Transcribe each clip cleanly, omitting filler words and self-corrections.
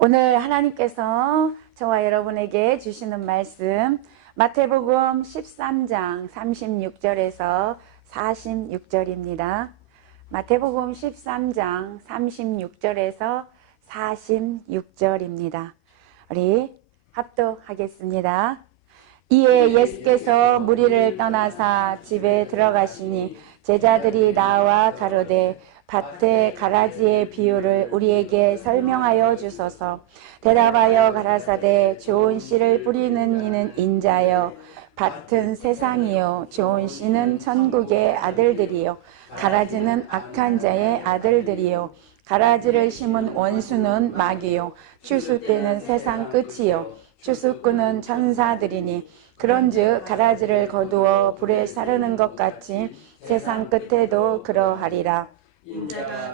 오늘 하나님께서 저와 여러분에게 주시는 말씀 마태복음 13장 36절에서 46절입니다. 마태복음 13장 36절에서 46절입니다. 우리 합독하겠습니다. 이에 예수께서 무리를 떠나사 집에 들어가시니 제자들이 나와 가로되 밭의 가라지의 비유를 우리에게 설명하여 주소서. 대답하여 가라사대 좋은 씨를 뿌리는 이는 인자요 밭은 세상이요 좋은 씨는 천국의 아들들이요 가라지는 악한 자의 아들들이요 가라지를 심은 원수는 마귀요 추수 때는 세상 끝이요 추수꾼은 천사들이니 그런즉 가라지를 거두어 불에 사르는 것 같이 세상 끝에도 그러하리라.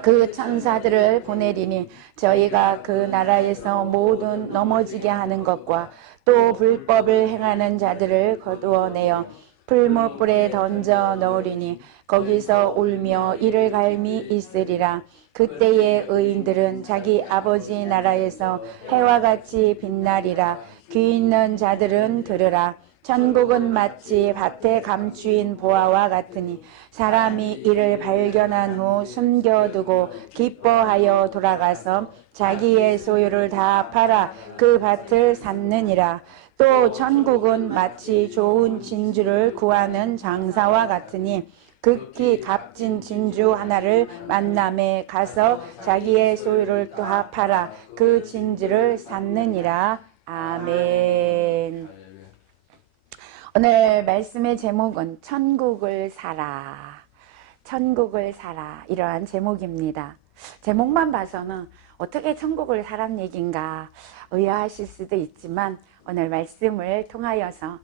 그 천사들을 보내리니 저희가 그 나라에서 모든 넘어지게 하는 것과 또 불법을 행하는 자들을 거두어내어 풀무불에 던져 넣으리니 거기서 울며 이를 갈미 있으리라. 그때의 의인들은 자기 아버지 나라에서 해와 같이 빛나리라. 귀 있는 자들은 들으라. 천국은 마치 밭에 감추인 보화와 같으니 사람이 이를 발견한 후 숨겨두고 기뻐하여 돌아가서 자기의 소유를 다 팔아 그 밭을 샀느니라. 또 천국은 마치 좋은 진주를 구하는 장사와 같으니 극히 값진 진주 하나를 만남에 가서 자기의 소유를 다 팔아 그 진주를 샀느니라. 아멘. 오늘 말씀의 제목은 천국을 사라, 천국을 사라 이러한 제목입니다. 제목만 봐서는 어떻게 천국을 사란 얘기인가 의아하실 수도 있지만 오늘 말씀을 통하여서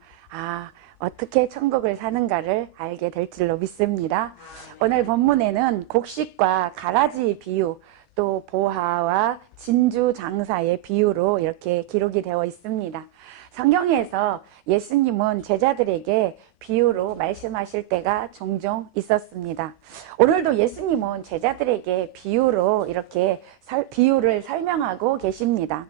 어떻게 천국을 사는가를 알게 될 줄로 믿습니다. 오늘 본문에는 곡식과 가라지 비유 또 보화와 진주 장사의 비유로 이렇게 기록이 되어 있습니다. 성경에서 예수님은 제자들에게 비유로 말씀하실 때가 종종 있었습니다. 오늘도 예수님은 제자들에게 비유로 이렇게 비유를 설명하고 계십니다.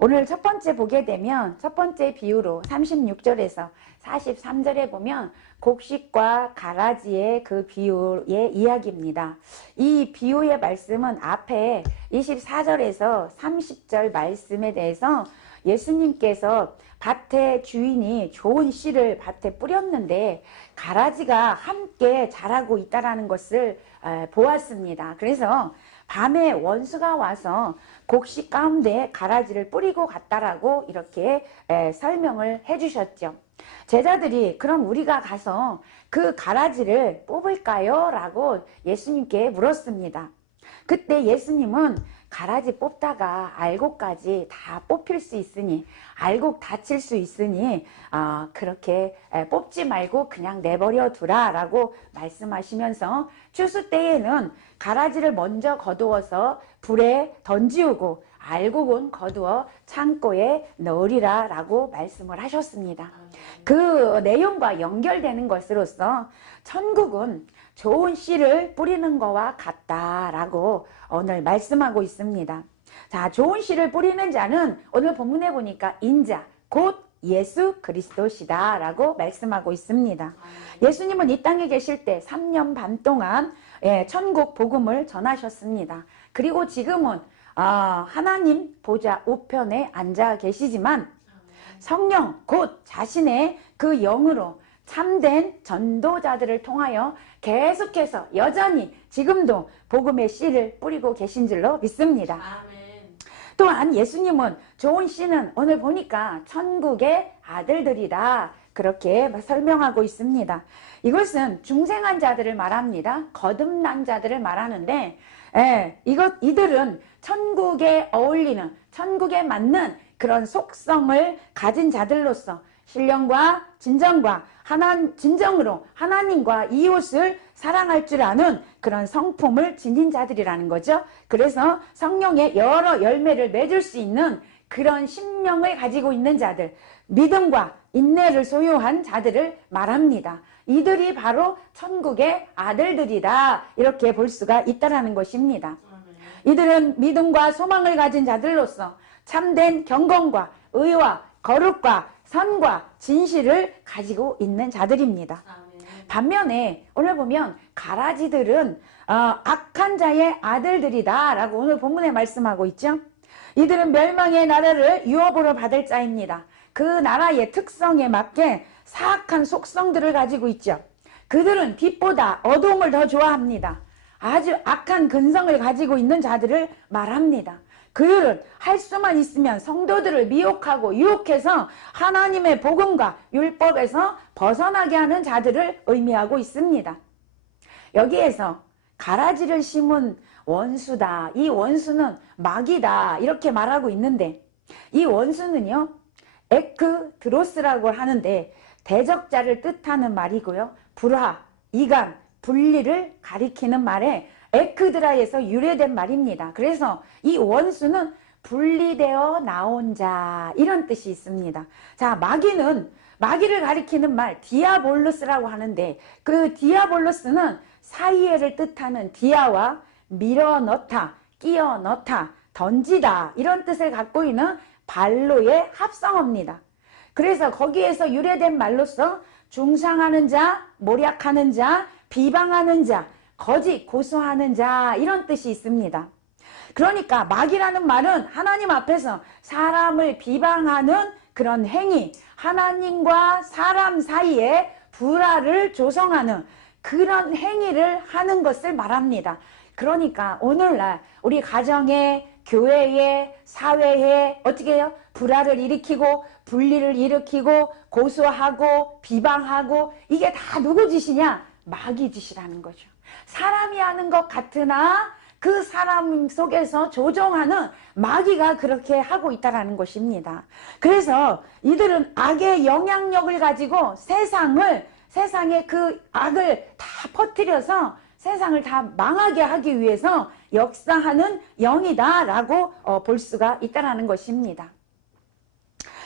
오늘 첫 번째 보게 되면 첫 번째 비유로 36절에서 43절에 보면 곡식과 가라지의 그 비유의 이야기입니다. 이 비유의 말씀은 앞에 24절에서 30절 말씀에 대해서 예수님께서 밭의 주인이 좋은 씨를 밭에 뿌렸는데 가라지가 함께 자라고 있다는 것을 보았습니다. 그래서 밤에 원수가 와서 곡식 가운데 가라지를 뿌리고 갔다라고 이렇게 설명을 해주셨죠. 제자들이 그럼 우리가 가서 그 가라지를 뽑을까요? 라고 예수님께 물었습니다. 그때 예수님은 가라지 뽑다가 알곡까지 다 뽑힐 수 있으니 알곡 다칠 수 있으니 그렇게 뽑지 말고 그냥 내버려 두라 라고 말씀하시면서 추수 때에는 가라지를 먼저 거두어서 불에 던지우고 알곡은 거두어 창고에 넣으리라 라고 말씀을 하셨습니다. 그 내용과 연결되는 것으로서 천국은 좋은 씨를 뿌리는 것과 같다라고 오늘 말씀하고 있습니다. 자, 좋은 씨를 뿌리는 자는 오늘 본문에 보니까 인자, 곧 예수 그리스도시다 라고 말씀하고 있습니다. 예수님은 이 땅에 계실 때 3년 반 동안 천국 복음을 전하셨습니다. 그리고 지금은 하나님 보좌 우편에 앉아 계시지만 성령 곧 자신의 그 영으로 참된 전도자들을 통하여 계속해서 여전히 지금도 복음의 씨를 뿌리고 계신 줄로 믿습니다. 아멘. 또한 예수님은 좋은 씨는 오늘 보니까 천국의 아들들이다 그렇게 설명하고 있습니다. 이것은 중생한 자들을 말합니다. 거듭난 자들을 말하는데 이들은 천국에 어울리는 천국에 맞는 그런 속성을 가진 자들로서 신령과 진정과 진정으로 하나님과 이웃을 사랑할 줄 아는 그런 성품을 지닌 자들이라는 거죠. 그래서 성령의 여러 열매를 맺을 수 있는 그런 심령을 가지고 있는 자들, 믿음과 인내를 소유한 자들을 말합니다. 이들이 바로 천국의 아들들이다 이렇게 볼 수가 있다는 것입니다. 이들은 믿음과 소망을 가진 자들로서 참된 경건과 의와 거룩과 선과 진실을 가지고 있는 자들입니다. 반면에 오늘 보면 가라지들은 악한 자의 아들들이다 라고 오늘 본문에 말씀하고 있죠. 이들은 멸망의 나라를 유업으로 받을 자입니다. 그 나라의 특성에 맞게 사악한 속성들을 가지고 있죠. 그들은 빛보다 어두움을 더 좋아합니다. 아주 악한 근성을 가지고 있는 자들을 말합니다. 그들은 할 수만 있으면 성도들을 미혹하고 유혹해서 하나님의 복음과 율법에서 벗어나게 하는 자들을 의미하고 있습니다. 여기에서 가라지를 심은 원수다. 이 원수는 마귀다. 이렇게 말하고 있는데 이 원수는요. 에크드로스라고 하는데 대적자를 뜻하는 말이고요. 불화, 이간, 분리를 가리키는 말에 에크드라에서 유래된 말입니다. 그래서 이 원수는 분리되어 나온 자 이런 뜻이 있습니다. 자, 마귀를 가리키는 말 디아볼로스라고 하는데 그 디아볼로스는 사이에를 뜻하는 디아와 밀어 넣다, 끼어 넣다, 던지다 이런 뜻을 갖고 있는 발로의 합성어입니다. 그래서 거기에서 유래된 말로서 중상하는 자, 모략하는 자, 비방하는 자, 거짓 고소하는 자 이런 뜻이 있습니다. 그러니까 마귀라는 말은 하나님 앞에서 사람을 비방하는 그런 행위, 하나님과 사람 사이에 불화를 조성하는 그런 행위를 하는 것을 말합니다. 그러니까 오늘날 우리 가정에, 교회에, 사회에 어떻게 해요? 불화를 일으키고 분리를 일으키고 고소하고 비방하고 이게 다 누구 짓이냐? 마귀 짓이라는 거죠. 사람이 하는 것 같으나 그 사람 속에서 조종하는 마귀가 그렇게 하고 있다는 것입니다. 그래서 이들은 악의 영향력을 가지고 세상의 그 악을 다 퍼뜨려서 세상을 다 망하게 하기 위해서 역사하는 영이다 라고 볼 수가 있다는 것입니다.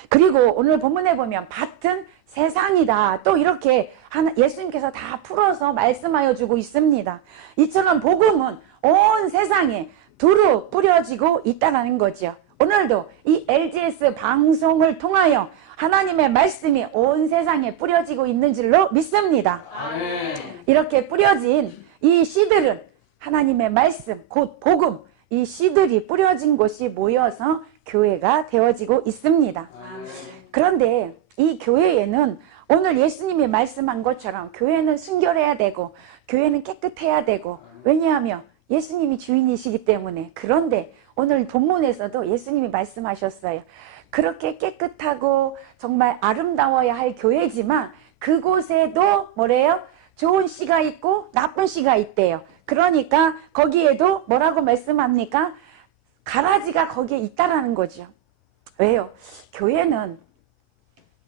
그리고 오늘 본문에 보면 밭은 세상이다. 또 이렇게 예수님께서 다 풀어서 말씀하여 주고 있습니다. 이처럼 복음은 온 세상에 두루 뿌려지고 있다는 거죠. 오늘도 이 LGS 방송을 통하여 하나님의 말씀이 온 세상에 뿌려지고 있는 줄로 믿습니다. 아멘. 이렇게 뿌려진 이 씨들은 하나님의 말씀, 곧 복음, 이 씨들이 뿌려진 곳이 모여서 교회가 되어지고 있습니다. 아멘. 그런데 이 교회에는 오늘 예수님이 말씀한 것처럼 교회는 순결해야 되고 교회는 깨끗해야 되고 왜냐하면 예수님이 주인이시기 때문에. 그런데 오늘 본문에서도 예수님이 말씀하셨어요. 그렇게 깨끗하고 정말 아름다워야 할 교회지만 그곳에도 뭐래요? 좋은 씨가 있고 나쁜 씨가 있대요. 그러니까 거기에도 뭐라고 말씀합니까? 가라지가 거기에 있다라는 거죠. 왜요?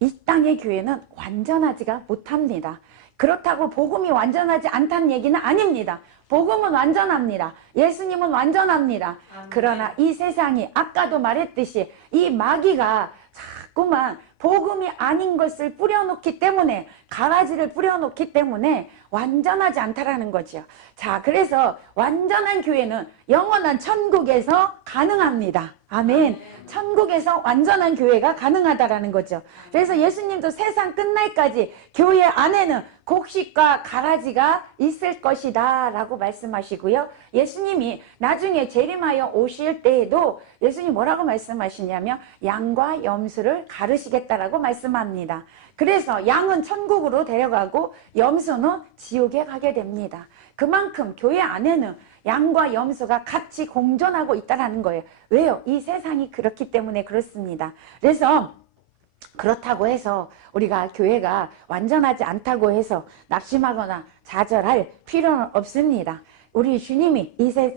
이 땅의 교회는 완전하지가 못합니다. 그렇다고 복음이 완전하지 않다는 얘기는 아닙니다. 복음은 완전합니다. 예수님은 완전합니다. 그러나 이 세상이 아까도 말했듯이 이 마귀가 자꾸만 복음이 아닌 것을 뿌려놓기 때문에 가라지를 뿌려놓기 때문에 완전하지 않다라는 거죠. 자, 그래서 완전한 교회는 영원한 천국에서 가능합니다. 아멘. 천국에서 완전한 교회가 가능하다라는 거죠. 그래서 예수님도 세상 끝날까지 교회 안에는 곡식과 가라지가 있을 것이다 라고 말씀하시고요. 예수님이 나중에 재림하여 오실 때에도 예수님 뭐라고 말씀하시냐면 양과 염소를 가르시겠다라고 말씀합니다. 그래서 양은 천국으로 데려가고 염소는 지옥에 가게 됩니다. 그만큼 교회 안에는 양과 염소가 같이 공존하고 있다는 거예요. 왜요? 이 세상이 그렇기 때문에 그렇습니다. 그래서 그렇다고 해서 우리가 교회가 완전하지 않다고 해서 낙심하거나 좌절할 필요는 없습니다. 우리 주님이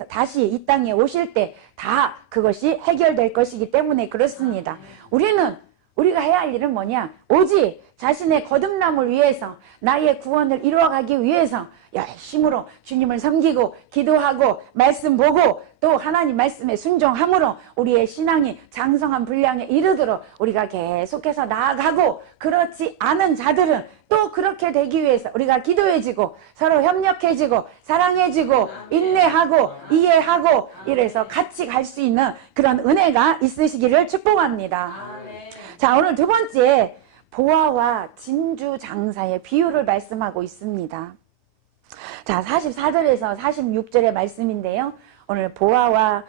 다시 이 땅에 오실 때 다 그것이 해결될 것이기 때문에 그렇습니다. 우리는 우리가 해야 할 일은 뭐냐? 오직 자신의 거듭남을 위해서, 나의 구원을 이루어가기 위해서 열심으로 주님을 섬기고 기도하고 말씀 보고 또 하나님 말씀에 순종함으로 우리의 신앙이 장성한 분량에 이르도록 우리가 계속해서 나아가고, 그렇지 않은 자들은 또 그렇게 되기 위해서 우리가 기도해지고 서로 협력해지고 사랑해지고 인내하고 이해하고 이래서 같이 갈 수 있는 그런 은혜가 있으시기를 축복합니다. 자, 오늘 두 번째, 보화와 진주 장사의 비유를 말씀하고 있습니다. 자, 44절에서 46절의 말씀인데요. 오늘 보화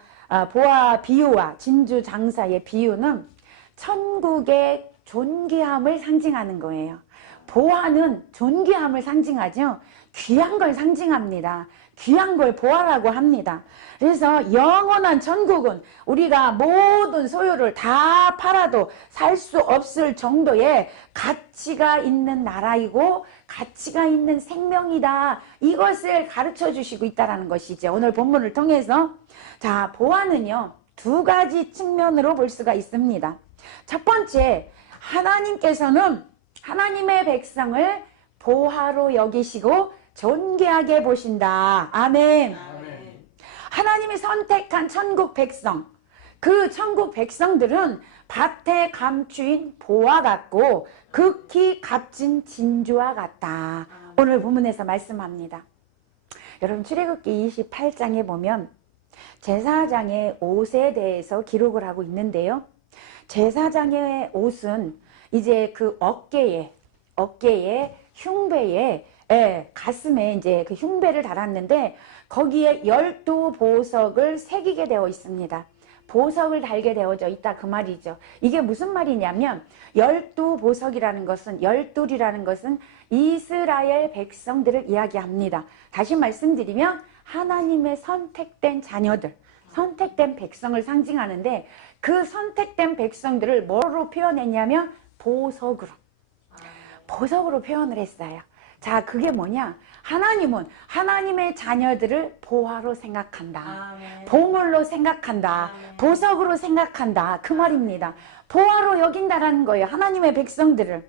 비유와 진주 장사의 비유는 천국의 존귀함을 상징하는 거예요. 보화는 존귀함을 상징하죠. 귀한 걸 상징합니다. 귀한 걸 보화라고 합니다. 그래서 영원한 천국은 우리가 모든 소유를 다 팔아도 살 수 없을 정도의 가치가 있는 나라이고 가치가 있는 생명이다. 이것을 가르쳐 주시고 있다는 것이죠. 오늘 본문을 통해서. 자, 보화는요, 두 가지 측면으로 볼 수가 있습니다. 첫 번째, 하나님께서는 하나님의 백성을 보화로 여기시고 존귀하게 보신다. 아멘. 아멘. 하나님이 선택한 천국 백성, 그 천국 백성들은 밭에 감추인 보화 같고 극히 값진 진주와 같다. 오늘 본문에서 말씀합니다. 여러분, 출애굽기 28장에 보면 제사장의 옷에 대해서 기록을 하고 있는데요. 제사장의 옷은 이제 그 어깨에 흉배에 가슴에 이제 그 흉배를 달았는데 거기에 12보석을 새기게 되어 있습니다. 보석을 달게 되어져 있다, 그 말이죠. 이게 무슨 말이냐면 12보석이라는 것은, 열둘이라는 것은 이스라엘 백성들을 이야기합니다. 다시 말씀드리면 하나님의 선택된 자녀들, 선택된 백성을 상징하는데 그 선택된 백성들을 뭐로 표현했냐면 보석으로 표현을 했어요. 자, 그게 뭐냐? 하나님은 하나님의 자녀들을 보화로 생각한다. 아멘. 보물로 생각한다. 아멘. 보석으로 생각한다. 그 말입니다. 보화로 여긴다라는 거예요. 하나님의 백성들을.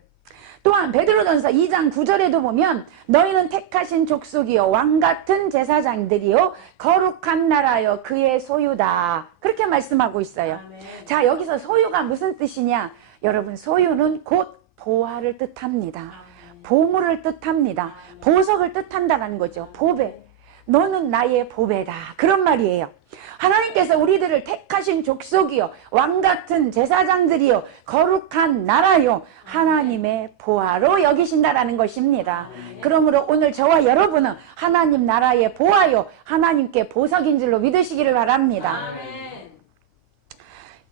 또한 베드로전서 2장 9절에도 보면 너희는 택하신 족속이요 왕같은 제사장들이요 거룩한 나라요 그의 소유다. 그렇게 말씀하고 있어요. 아멘. 자, 여기서 소유가 무슨 뜻이냐? 여러분, 소유는 곧 보화를 뜻합니다. 보물을 뜻합니다. 보석을 뜻한다는 거죠. 보배. 너는 나의 보배다. 그런 말이에요. 하나님께서 우리들을 택하신 족속이요 왕같은 제사장들이요 거룩한 나라요 하나님의 보화로 여기신다라는 것입니다. 그러므로 오늘 저와 여러분은 하나님 나라의 보화요 하나님께 보석인 줄로 믿으시기를 바랍니다.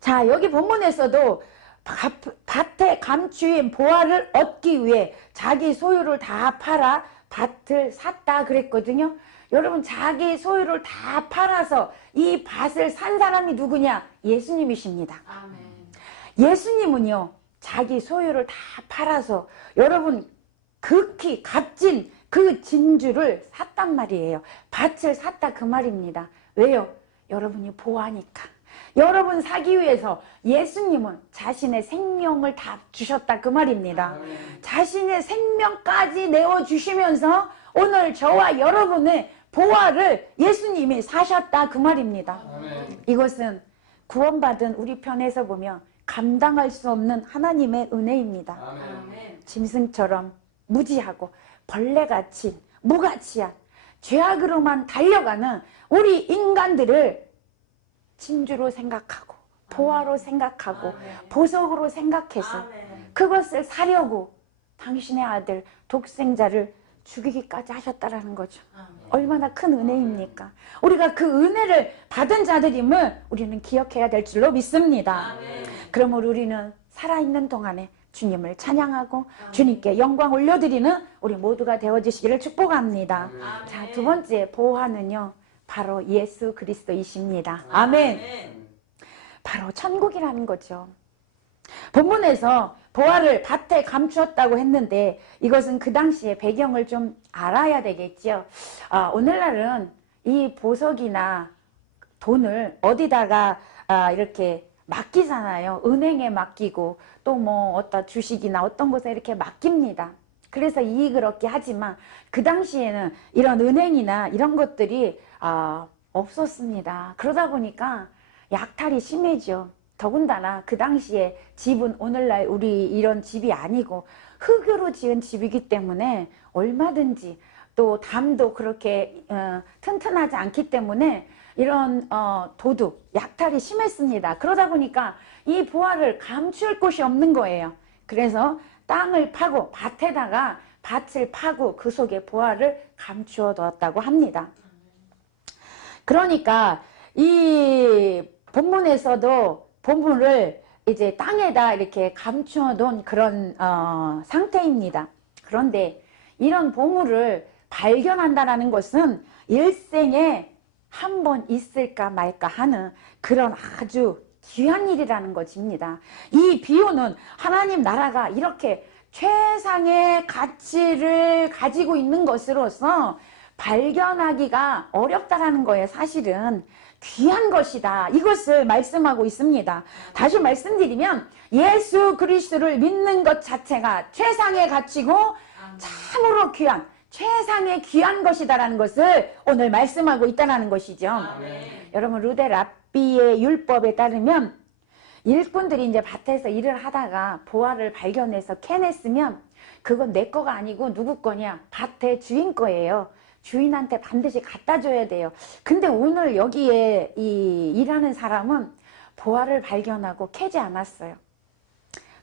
자, 여기 본문에서도 밭에 감추인 보화를 얻기 위해 자기 소유를 다 팔아 밭을 샀다 그랬거든요. 여러분, 자기 소유를 다 팔아서 이 밭을 산 사람이 누구냐? 예수님이십니다. 아멘. 예수님은요, 자기 소유를 다 팔아서 여러분 극히 값진 그 진주를 샀단 말이에요. 밭을 샀다 그 말입니다. 왜요? 여러분이 보아니까. 여러분 사기 위해서 예수님은 자신의 생명을 다 주셨다 그 말입니다. 아멘. 자신의 생명까지 내어주시면서 오늘 저와 여러분의 보화를 예수님이 사셨다 그 말입니다. 아멘. 이것은 구원받은 우리 편에서 보면 감당할 수 없는 하나님의 은혜입니다. 아멘. 짐승처럼 무지하고 벌레같이 무가치한 죄악으로만 달려가는 우리 인간들을 진주로 생각하고 보화로 생각하고 아멘. 보석으로 생각해서 아멘. 그것을 사려고 당신의 아들 독생자를 죽이기까지 하셨다라는 거죠. 아멘. 얼마나 큰 은혜입니까? 우리가 그 은혜를 받은 자들임을 우리는 기억해야 될 줄로 믿습니다. 아멘. 그러므로 우리는 살아있는 동안에 주님을 찬양하고 아멘. 주님께 영광 올려드리는 우리 모두가 되어주시기를 축복합니다. 아멘. 자, 두 번째 보화는요, 바로 예수 그리스도이십니다. 아멘. 아멘. 바로 천국이라는 거죠. 본문에서 보화를 밭에 감추었다고 했는데 이것은 그 당시의 배경을 좀 알아야 되겠죠. 오늘날은 이 보석이나 돈을 어디다가 이렇게 맡기잖아요. 은행에 맡기고 또 뭐 어떤 주식이나 어떤 곳에 이렇게 맡깁니다. 그래서 이익을 얻게 하지만 그 당시에는 이런 은행이나 이런 것들이 없었습니다. 그러다 보니까 약탈이 심해져. 더군다나 그 당시에 집은 오늘날 우리 이런 집이 아니고 흙으로 지은 집이기 때문에 얼마든지 또 담도 그렇게 튼튼하지 않기 때문에 이런 도둑, 약탈이 심했습니다. 그러다 보니까 이 보화를 감출 곳이 없는 거예요. 그래서 땅을 파고 밭에다가 밭을 파고 그 속에 보화를 감추어 두었다고 합니다. 그러니까 이 본문에서도 보물을 이제 땅에다 이렇게 감추어 놓은 그런 상태입니다. 그런데 이런 보물을 발견한다라는 것은 일생에 한 번 있을까 말까 하는 그런 아주 귀한 일이라는 것입니다. 이 비유는 하나님 나라가 이렇게 최상의 가치를 가지고 있는 것으로서 발견하기가 어렵다라는 거예요. 사실은 귀한 것이다. 이것을 말씀하고 있습니다. 다시 말씀드리면 예수 그리스도를 믿는 것 자체가 최상의 가치고 참으로 귀한, 최상의 귀한 것이다라는 것을 오늘 말씀하고 있다는 것이죠. 여러분 루데 랍비의 율법에 따르면 일꾼들이 이제 밭에서 일을 하다가 보화를 발견해서 캐냈으면 그건 내 거가 아니고 누구 거냐? 밭의 주인 거예요. 주인한테 반드시 갖다 줘야 돼요. 근데 오늘 여기에 이 일하는 사람은 보화를 발견하고 캐지 않았어요.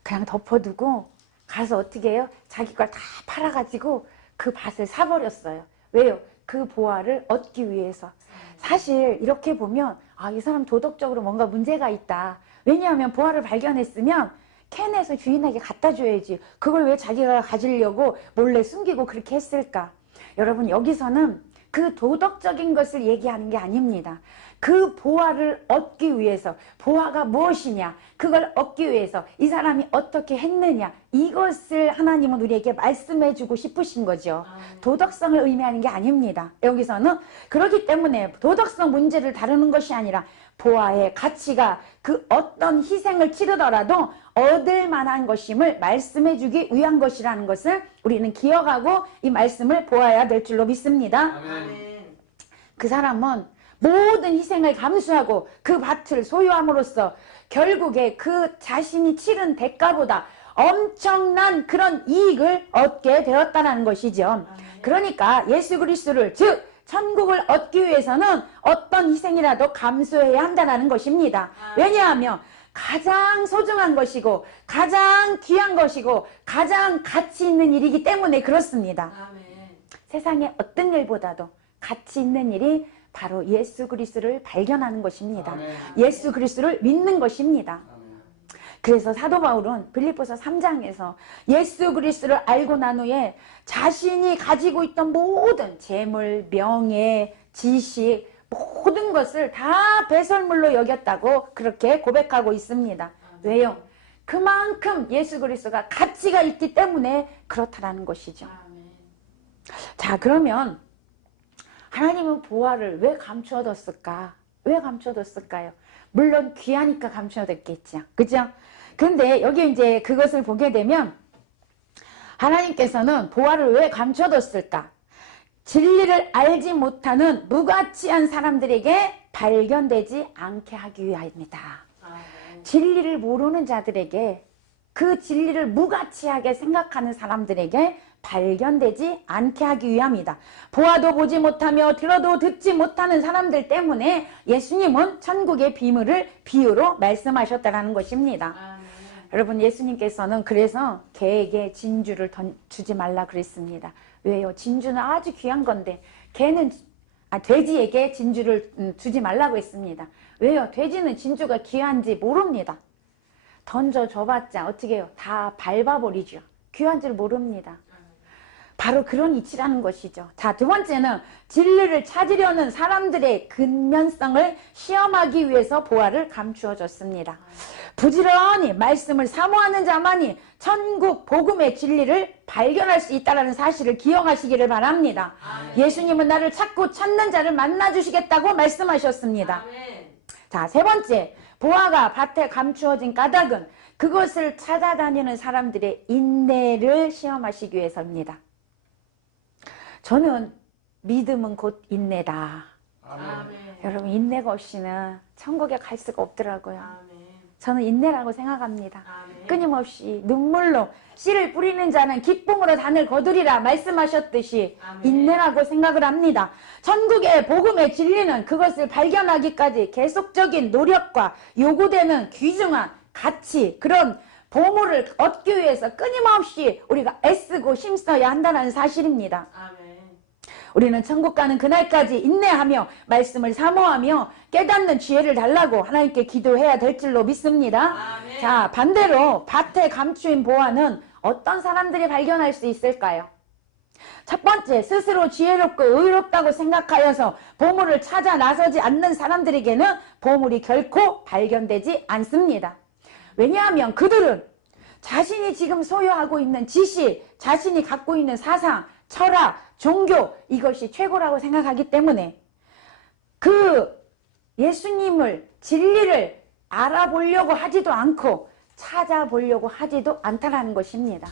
그냥 덮어두고 가서 어떻게 해요? 자기 걸 다 팔아가지고 그 밭을 사버렸어요. 왜요? 그 보화를 얻기 위해서. 사실 이렇게 보면 이 사람 도덕적으로 뭔가 문제가 있다. 왜냐하면 보화를 발견했으면 캔에서 주인에게 갖다 줘야지. 그걸 왜 자기가 가지려고 몰래 숨기고 그렇게 했을까? 여러분 여기서는 그 도덕적인 것을 얘기하는 게 아닙니다. 그 보화를 얻기 위해서, 보화가 무엇이냐, 그걸 얻기 위해서 이 사람이 어떻게 했느냐, 이것을 하나님은 우리에게 말씀해 주고 싶으신 거죠. 도덕성을 의미하는 게 아닙니다. 여기서는 그렇기 때문에 도덕성 문제를 다루는 것이 아니라 보화의 가치가 그 어떤 희생을 치르더라도 얻을 만한 것임을 말씀해 주기 위한 것이라는 것을 우리는 기억하고 이 말씀을 보아야 될 줄로 믿습니다. 아멘. 그 사람은 모든 희생을 감수하고 그 밭을 소유함으로써 결국에 그 자신이 치른 대가보다 엄청난 그런 이익을 얻게 되었다는 것이죠. 그러니까 예수 그리스도를 즉 천국을 얻기 위해서는 어떤 희생이라도 감수해야 한다는 것입니다. 왜냐하면 가장 소중한 것이고 가장 귀한 것이고 가장 가치 있는 일이기 때문에 그렇습니다. 아멘. 세상의 어떤 일보다도 가치 있는 일이 바로 예수 그리스도를 발견하는 것입니다. 아멘. 예수 그리스도를 믿는 것입니다. 그래서 사도 바울은 빌립보서 3장에서 예수 그리스도를 알고 난 후에 자신이 가지고 있던 모든 재물, 명예, 지식 모든 것을 다 배설물로 여겼다고 그렇게 고백하고 있습니다. 왜요? 그만큼 예수 그리스도가 가치가 있기 때문에 그렇다라는 것이죠. 자, 그러면 하나님은 보화를 왜 감추어뒀을까? 왜 감추어뒀을까요? 물론 귀하니까 감추어뒀겠죠. 그죠? 근데 여기 이제 그것을 보게 되면 하나님께서는 보화를 왜 감춰뒀을까? 진리를 알지 못하는 무가치한 사람들에게 발견되지 않게 하기 위함입니다. 진리를 모르는 자들에게, 그 진리를 무가치하게 생각하는 사람들에게 발견되지 않게 하기 위함이다. 보아도 보지 못하며 들어도 듣지 못하는 사람들 때문에 예수님은 천국의 비밀을 비유로 말씀하셨다는 것입니다. 여러분 예수님께서는 그래서 개에게 진주를 주지 말라 그랬습니다. 왜요? 진주는 아주 귀한 건데 개는 돼지에게 진주를 주지 말라고 했습니다. 왜요? 돼지는 진주가 귀한지 모릅니다. 던져줘봤자 어떻게 해요? 다 밟아버리죠. 귀한지를 모릅니다. 바로 그런 이치라는 것이죠. 자, 두 번째는 진리를 찾으려는 사람들의 근면성을 시험하기 위해서 보화를 감추어줬습니다. 부지런히 말씀을 사모하는 자만이 천국 복음의 진리를 발견할 수 있다는 사실을 기억하시기를 바랍니다. 예수님은 나를 찾고 찾는 자를 만나주시겠다고 말씀하셨습니다. 자, 세 번째, 보화가 밭에 감추어진 까닭은 그것을 찾아다니는 사람들의 인내를 시험하시기 위해서입니다. 저는 믿음은 곧 인내다. 아멘. 여러분, 인내가 없이는 천국에 갈 수가 없더라고요. 아멘. 저는 인내라고 생각합니다. 아멘. 끊임없이 눈물로 씨를 뿌리는 자는 기쁨으로 단을 거두리라 말씀하셨듯이 아멘. 인내라고 생각을 합니다. 천국의 복음의 진리는 그것을 발견하기까지 계속적인 노력과 요구되는 귀중한 가치, 그런 보물을 얻기 위해서 끊임없이 우리가 애쓰고 힘써야 한다는 사실입니다. 아멘. 우리는 천국 가는 그날까지 인내하며 말씀을 사모하며 깨닫는 지혜를 달라고 하나님께 기도해야 될 줄로 믿습니다. 아멘. 자, 반대로 밭에 감추인 보화는 어떤 사람들이 발견할 수 있을까요? 첫 번째, 스스로 지혜롭고 의롭다고 생각하여서 보물을 찾아 나서지 않는 사람들에게는 보물이 결코 발견되지 않습니다. 왜냐하면 그들은 자신이 지금 소유하고 있는 지식, 자신이 갖고 있는 사상, 철학, 종교, 이것이 최고라고 생각하기 때문에 그 예수님을, 진리를 알아보려고 하지도 않고 찾아보려고 하지도 않다라는 것입니다.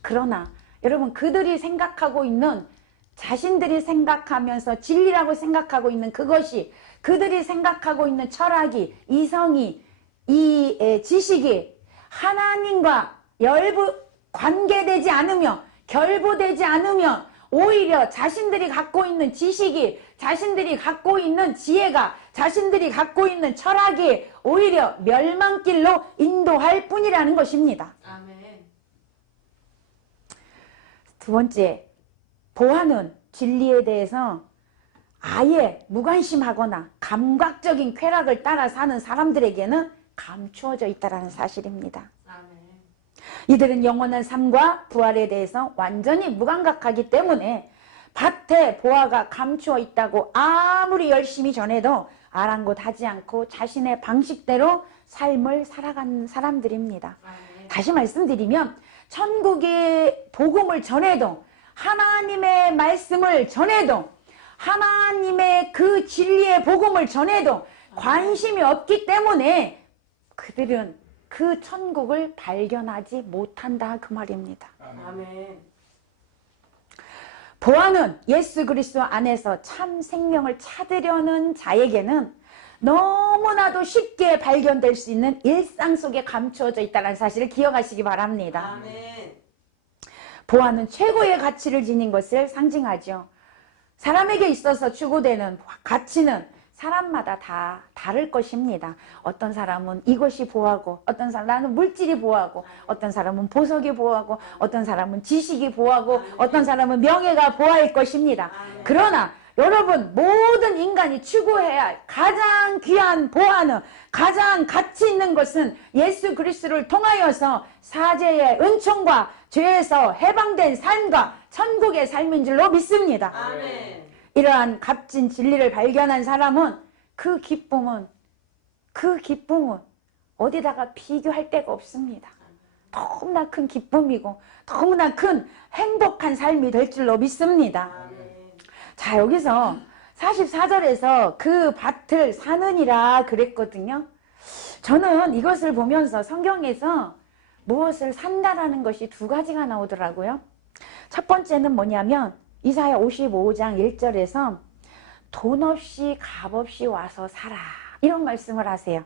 그러나 여러분, 그들이 생각하고 있는, 자신들이 생각하면서 진리라고 생각하고 있는 그것이, 그들이 생각하고 있는 철학이, 이성이, 이 지식이 하나님과 관계되지 않으며 결부되지 않으면 오히려 자신들이 갖고 있는 지식이, 자신들이 갖고 있는 지혜가, 자신들이 갖고 있는 철학이 오히려 멸망길로 인도할 뿐이라는 것입니다. 아멘. 두 번째, 보화는 진리에 대해서 아예 무관심하거나 감각적인 쾌락을 따라 사는 사람들에게는 감추어져 있다는 사실입니다. 아멘. 이들은 영원한 삶과 부활에 대해서 완전히 무감각하기 때문에 밭에 보화가 감추어 있다고 아무리 열심히 전해도 아랑곳하지 않고 자신의 방식대로 삶을 살아가는 사람들입니다. 아멘. 다시 말씀드리면 천국의 복음을 전해도, 하나님의 말씀을 전해도, 하나님의 그 진리의 복음을 전해도 관심이 없기 때문에 그들은 그 천국을 발견하지 못한다, 그 말입니다. 아멘. 보화는 예수 그리스도 안에서 참 생명을 찾으려는 자에게는 너무나도 쉽게 발견될 수 있는 일상 속에 감추어져 있다는 사실을 기억하시기 바랍니다. 아멘. 보화는 최고의 가치를 지닌 것을 상징하죠. 사람에게 있어서 추구되는 가치는 사람마다 다 다를 것입니다. 어떤 사람은 이것이 보화고, 어떤 사람은 물질이 보화고, 어떤 사람은 보석이 보화고, 어떤 사람은 지식이 보화고, 어떤 사람은 명예가 보화일 것입니다. 그러나 여러분, 모든 인간이 추구해야 할 가장 귀한 보화는, 가장 가치 있는 것은 예수 그리스도를 통하여서 사죄의 은총과 죄에서 해방된 삶과 천국의 삶인 줄로 믿습니다. 아멘. 이러한 값진 진리를 발견한 사람은 그 기쁨은 어디다가 비교할 데가 없습니다. 너무나 큰 기쁨이고 너무나 큰 행복한 삶이 될 줄로 믿습니다. 아멘. 자, 여기서 44절에서 그 밭을 사느니라 그랬거든요. 저는 이것을 보면서 성경에서 무엇을 산다라는 것이 두 가지가 나오더라고요. 첫 번째는 뭐냐면 이사야 55장 1절에서 돈 없이 값 없이 와서 살아, 이런 말씀을 하세요.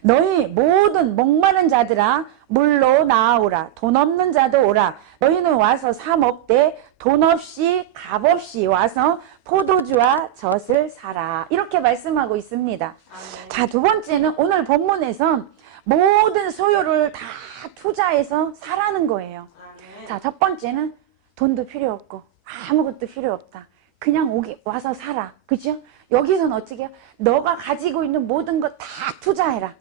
너희 모든 목마른 자들아 물로 나아오라. 돈 없는 자도 오라. 너희는 와서 사 먹되 돈 없이 값 없이 와서 포도주와 젖을 사라. 이렇게 말씀하고 있습니다. 아멘. 자, 두 번째는 오늘 본문에서 모든 소유를 다 투자해서 사라는 거예요. 아멘. 자, 첫 번째는 돈도 필요 없고 아무것도 필요 없다. 그냥 와서 살아. 그죠? 여기서는 어떻게 해요? 너가 가지고 있는 모든 것 다 투자해라.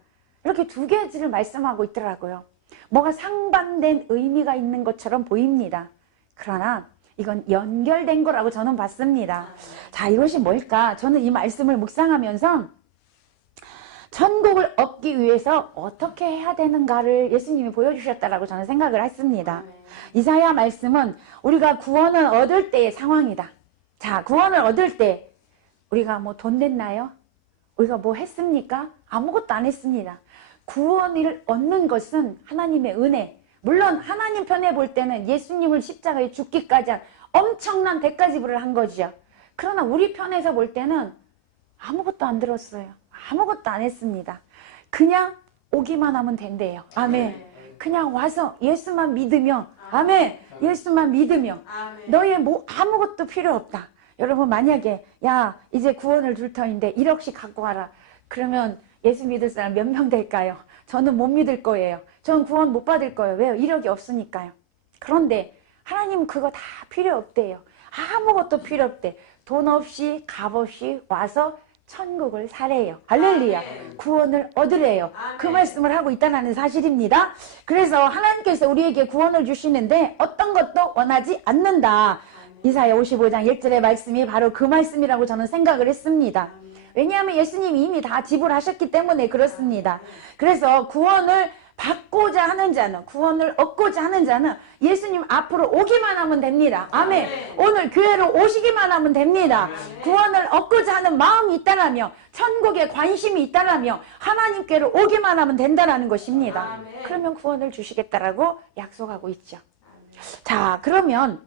이렇게 두 가지를 말씀하고 있더라고요. 뭐가 상반된 의미가 있는 것처럼 보입니다. 그러나 이건 연결된 거라고 저는 봤습니다. 자, 이것이 뭘까? 저는 이 말씀을 묵상하면서 천국을 얻기 위해서 어떻게 해야 되는가를 예수님이 보여주셨다라고 저는 생각을 했습니다. 이사야 말씀은 우리가 구원을 얻을 때의 상황이다. 자, 구원을 얻을 때 우리가 뭐 돈 냈나요? 우리가 뭐 했습니까? 아무것도 안 했습니다. 구원을 얻는 것은 하나님의 은혜. 물론 하나님 편에 볼 때는 예수님을 십자가에 죽기까지 한 엄청난 대가 지불을 한 거죠. 그러나 우리 편에서 볼 때는 아무것도 안 들었어요. 아무것도 안 했습니다. 그냥 오기만 하면 된대요. 아멘. 그냥 와서 예수만 믿으면, 아멘. 예수만 믿으면 너의 뭐 아무것도 필요 없다. 여러분 만약에 야 이제 구원을 줄 터인데 1억씩 갖고 와라. 그러면 예수 믿을 사람 몇 명 될까요? 저는 못 믿을 거예요. 저는 구원 못 받을 거예요. 왜요? 1억이 없으니까요. 그런데 하나님은 그거 다 필요 없대요. 아무것도 필요 없대. 돈 없이 값 없이 와서 천국을 사래요. 할렐루야. 구원을 얻으래요. 그 말씀을 하고 있다는 사실입니다. 그래서 하나님께서 우리에게 구원을 주시는데 어떤 것도 원하지 않는다. 이사야 55장 1절의 말씀이 바로 그 말씀이라고 저는 생각을 했습니다. 왜냐하면 예수님이 이미 다 지불하셨기 때문에 그렇습니다. 그래서 구원을 받고자 하는 자는, 구원을 얻고자 하는 자는 예수님 앞으로 오기만 하면 됩니다. 아멘. 오늘 교회로 오시기만 하면 됩니다. 구원을 얻고자 하는 마음이 있다라며, 천국에 관심이 있다라며 하나님께로 오기만 하면 된다라는 것입니다. 그러면 구원을 주시겠다라고 약속하고 있죠. 자, 그러면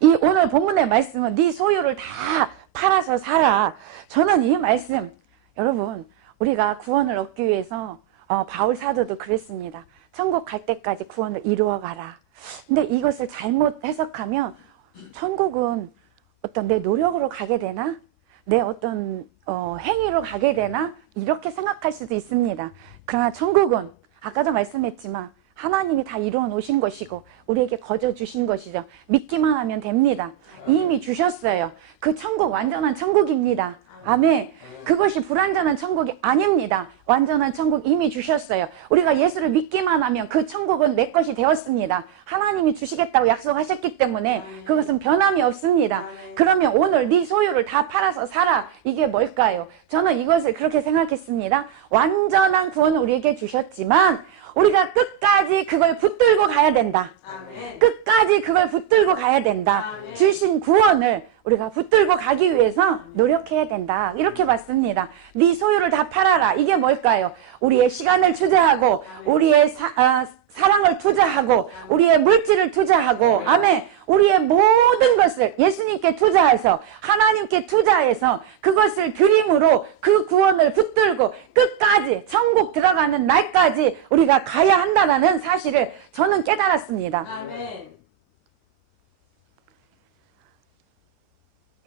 이 오늘 본문의 말씀은 네 소유를 다 팔아서 살아. 저는 이 말씀, 여러분 우리가 구원을 얻기 위해서 바울 사도도 그랬습니다. 천국 갈 때까지 구원을 이루어 가라. 근데 이것을 잘못 해석하면 천국은 어떤 내 노력으로 가게 되나? 내 어떤 행위로 가게 되나? 이렇게 생각할 수도 있습니다. 그러나 천국은 아까도 말씀했지만 하나님이 다 이루어 놓으신 것이고 우리에게 거저 주신 것이죠. 믿기만 하면 됩니다. 이미 주셨어요. 그 천국 완전한 천국입니다. 아멘. 그것이 불완전한 천국이 아닙니다. 완전한 천국 이미 주셨어요. 우리가 예수를 믿기만 하면 그 천국은 내 것이 되었습니다. 하나님이 주시겠다고 약속하셨기 때문에 그것은 변함이 없습니다. 그러면 오늘 네 소유를 다 팔아서 살아. 이게 뭘까요? 저는 이것을 그렇게 생각했습니다. 완전한 구원을 우리에게 주셨지만 우리가 끝까지 그걸 붙들고 가야 된다. 아멘. 끝까지 그걸 붙들고 가야 된다. 아멘. 주신 구원을 우리가 붙들고 가기 위해서 노력해야 된다. 이렇게 봤습니다. 네 소유를 다 팔아라. 이게 뭘까요? 우리의 시간을 투자하고 우리의 사랑을 투자하고 우리의 물질을 투자하고 아멘. 우리의 모든 것을 예수님께 투자해서 하나님께 투자해서 그것을 드림으로 그 구원을 붙들고 끝까지 천국 들어가는 날까지 우리가 가야 한다는 사실을 저는 깨달았습니다. 아멘.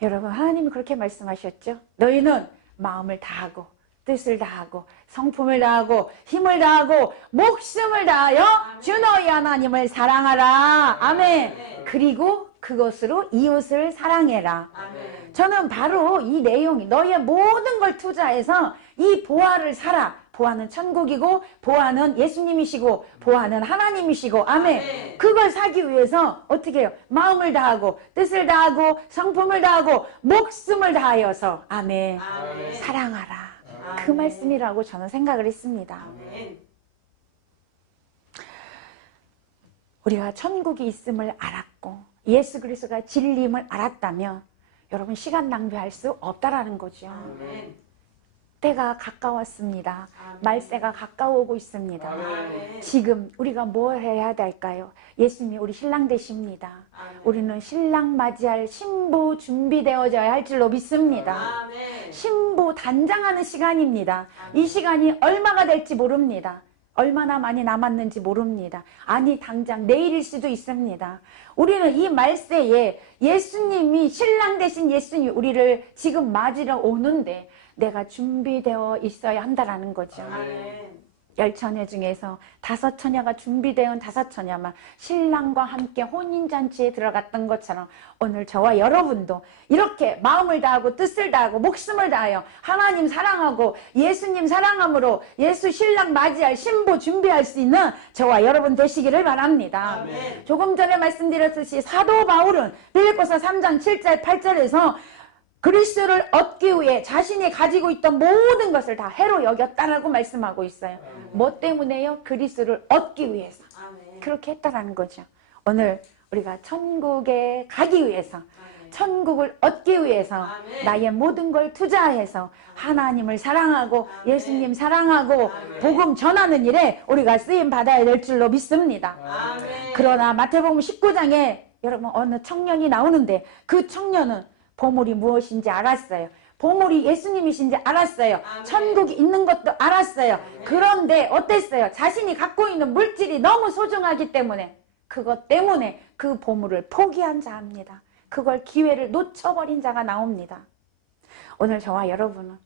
여러분 하나님이 그렇게 말씀하셨죠? 너희는 마음을 다하고 뜻을 다하고 성품을 다하고 힘을 다하고 목숨을 다하여 주 너희 하나님을 사랑하라. 아멘. 그리고 그것으로 이웃을 사랑해라. 아멘. 저는 바로 이 내용이 너희의 모든 걸 투자해서 이 보화를 사라. 보화는 천국이고 보화는 예수님이시고 보화는 하나님이시고 아멘. 아멘. 그걸 사기 위해서 어떻게 해요? 마음을 다하고 뜻을 다하고 성품을 다하고 목숨을 다하여서 아멘. 아멘. 사랑하라. 아멘. 그 말씀이라고 저는 생각을 했습니다. 아멘. 우리가 천국이 있음을 알았고 예수 그리스도가 진리임을 알았다면 여러분 시간 낭비할 수 없다라는 거죠. 아멘. 때가 가까웠습니다. 아멘. 말세가 가까워오고 있습니다. 아멘. 지금 우리가 뭘 해야 될까요? 예수님이 우리 신랑 되십니다. 아멘. 우리는 신랑 맞이할 신부 준비되어져야 할 줄로 믿습니다. 아멘. 신부 단장하는 시간입니다. 아멘. 이 시간이 얼마가 될지 모릅니다. 얼마나 많이 남았는지 모릅니다. 아니 당장 내일일 수도 있습니다. 우리는 이 말세에 예수님이 신랑 되신 예수님이 우리를 지금 맞으러 오는데 내가 준비되어 있어야 한다라는 거죠. 아멘. 10처녀 중에서 5처녀가 준비되어 5처녀만 신랑과 함께 혼인잔치에 들어갔던 것처럼 오늘 저와 여러분도 이렇게 마음을 다하고 뜻을 다하고 목숨을 다하여 하나님 사랑하고 예수님 사랑함으로 예수 신랑 맞이할 신부 준비할 수 있는 저와 여러분 되시기를 바랍니다. 아멘. 조금 전에 말씀드렸듯이 사도 바울은 빌립보서 3장 7절 8절에서 그리스도를 얻기 위해 자신이 가지고 있던 모든 것을 다 해로 여겼다라고 말씀하고 있어요. 뭐 때문에요? 그리스도를 얻기 위해서. 그렇게 했다라는 거죠. 오늘 우리가 천국에 가기 위해서 천국을 얻기 위해서 아멘. 나의 모든 걸 투자해서 하나님을 사랑하고 예수님 사랑하고 복음 전하는 일에 우리가 쓰임 받아야 될 줄로 믿습니다. 아멘. 그러나 마태복음 19장에 여러분 어느 청년이 나오는데 그 청년은 보물이 무엇인지 알았어요. 보물이 예수님이신지 알았어요. 아멘. 천국이 있는 것도 알았어요. 그런데 어땠어요? 자신이 갖고 있는 물질이 너무 소중하기 때문에 그것 때문에 그 보물을 포기한 자입니다. 그걸 기회를 놓쳐버린 자가 나옵니다. 오늘 저와 여러분은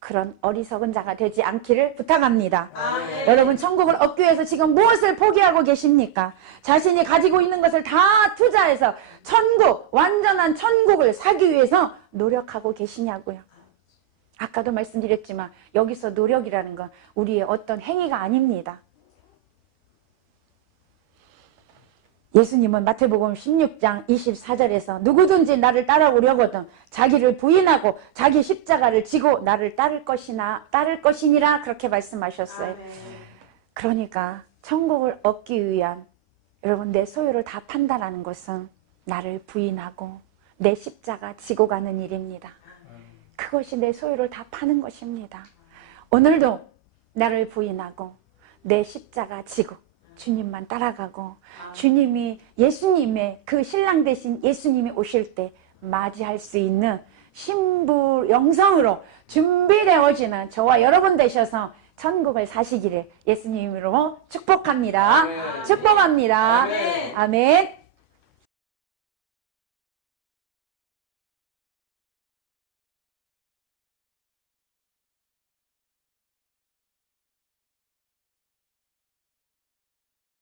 그런 어리석은 자가 되지 않기를 부탁합니다. 아멘. 여러분 천국을 얻기 위해서 지금 무엇을 포기하고 계십니까? 자신이 가지고 있는 것을 다 투자해서 천국, 완전한 천국을 사기 위해서 노력하고 계시냐고요. 아까도 말씀드렸지만 여기서 노력이라는 건 우리의 어떤 행위가 아닙니다. 예수님은 마태복음 16장 24절에서 누구든지 나를 따라오려거든 자기를 부인하고 자기 십자가를 지고 나를 따를 것이니라 그렇게 말씀하셨어요. 아멘. 그러니까 천국을 얻기 위한 여러분 내 소유를 다 판다라는 것은 나를 부인하고 내 십자가 지고 가는 일입니다. 그것이 내 소유를 다 파는 것입니다. 오늘도 나를 부인하고 내 십자가 지고 주님만 따라가고 주님이 예수님의 그 신랑 되신 예수님이 오실 때 맞이할 수 있는 신부 영성으로 준비되어지는 저와 여러분 되셔서 천국을 사시기를 예수님으로 축복합니다. 축복합니다. 아멘.